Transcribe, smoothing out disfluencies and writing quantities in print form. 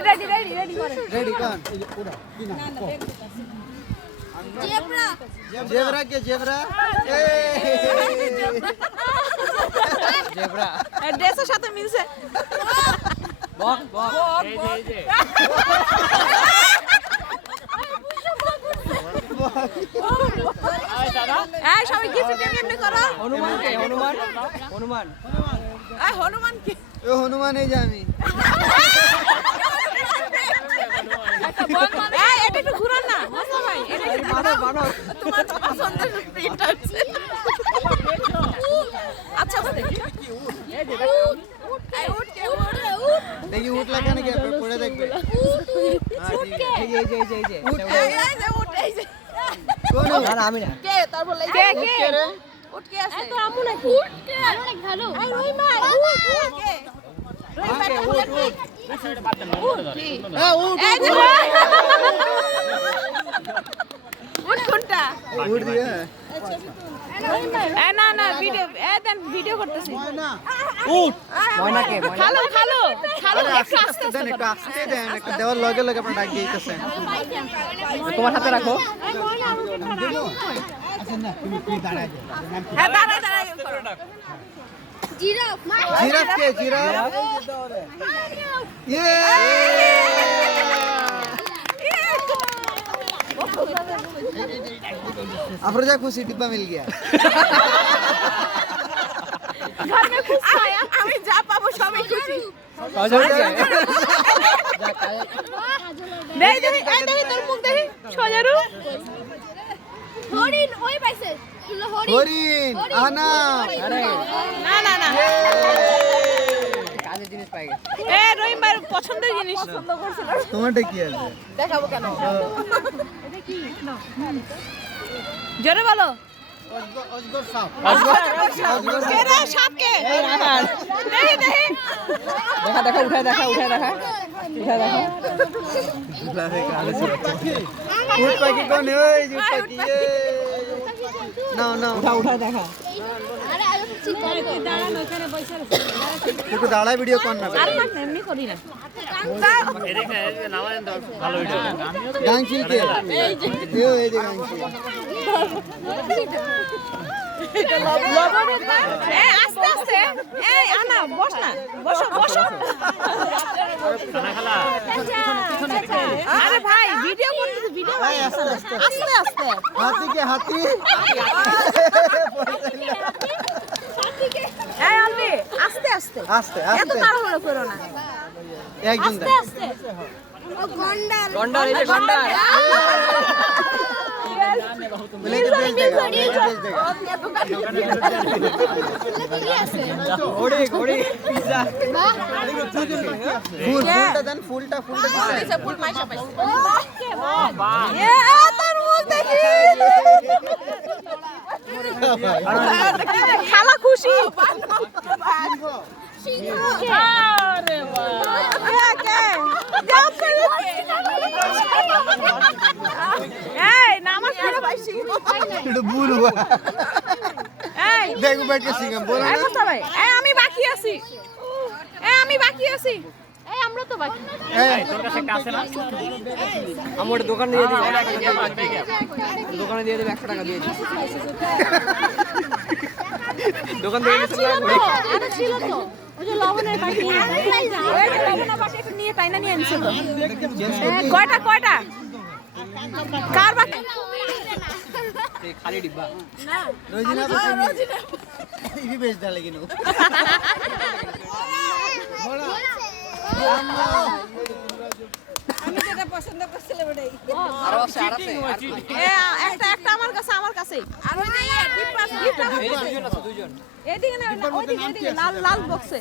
ready कौन zebra zebra के zebra zebra ড্রেসের সাথে মিলছে বক বক এই যে আয় দাদা এই সবাই গিফট এমনি করো হনুমান কে হনুমান হনুমান এই হনুমান কি ओ हनुमान এই যে আমি এই এটা একটু ঘুরান না মোসা ভাই এটা একটু বানর বানর তোমার পছন্দের প্রিন্ট আছে আচ্ছা দেখি দেখি উঠ লাগানে কি পড়ে দেখবে এই যে উঠ এই যে কোন না না আমি না কে তারপর লাই কে রে উঠ কে আছে তো আমু নাকি উঠ কে অনেক ভালো এই রই ভাই উঠ কে রই ভাই হ্যাঁ উঠ এই যে উঠ কোনটা উঠ দিয়া এ না না ভিডিও এ দেন ভিডিও করতেছি উঠ ময়না কে ময়না খালো একটু আস্তে দেন একটু আস্তে দেন একটু দেওয়ার লগে লগে আপনার ডাক দিতেছেন তোমার হাতে রাখো হ্যাঁ দাঁড়াই জিরাফ জিরাফ কে জিরাফ ইয়ে अफरोजा खुशी डिब्बा मिल गया घर में खुश आया আমি যা পাবো সবাই খুশি কাজল কে দেখি তোর মুখ দেখি সজারু হরিণ ওই পাইছে হরিণ হরিণ আনা আরে না না না কাজের জিনিস পাই গেছে এ রহিম ভাই পছন্দের জিনিস পছন্দ করছিল তোমারটা কি আছে দেখাবো কেন জোরে বলো অজগর সাপ কে রে সাপ কে দেখি দেখা উঠায় দেখা উঠ পাখি কোন ওই যে পাখি না উঠায় দেখা আরে আরে চিৎকার দাঁড়ান ওখানে বসে একটু দাঁড়া ভিডিও কর না আর না এমনি করি না গাংচিল কে এই যে গাংচিল এ আস্তে আস্তে এই আনা বস না বসো আরে ভাই ভিডিও করতেছি ভিডিও আস্তে আস্তে হাতি কে হাতি এই আলবি আস্তে আস্তে আস্তে এত আস্তে তাড়াহুড়ো করো না একজন আস্তে দেখ আস্তে ও গন্ডার গন্ডার এই যে গন্ডার বলে কি বেচ দেগা ঘড়ি পিজ্জা ফুলটা দেন ফুলটা দিছে ফুল মাইশা পাইছে এ তোর মুখ দেখি খালা খুশি আরে এই নামাজ পড়ে পাইছি এটা বুলবা এই দেখো বেটকে সিঙ্গাম বল এই কথা ভাই এই আমি বাকি আছি এই আমরা তো বাকি এই আমার দোকান দিয়ে দিই দোকানে দিয়ে দেবে 100 টাকা দিয়ে দিই দোকান দিয়ে দিই আরে ছিল তো ওই যে লবণের বাটি ওই যে লবণা বাটি একটু নিয়ে টাইনা নিয়ে আনছে তো কয়টা কার বাকি খালি ডিব্বা রোজিনা ইবি বেচ দা लेकिन আমি যেটা পছন্দ করছিলাম ওটাই আর আছে একটা আমার কাছে আর ওই যে গিফট এই দুজন আছে দুজন এদিকে না ওইদিকে লাল বক্সে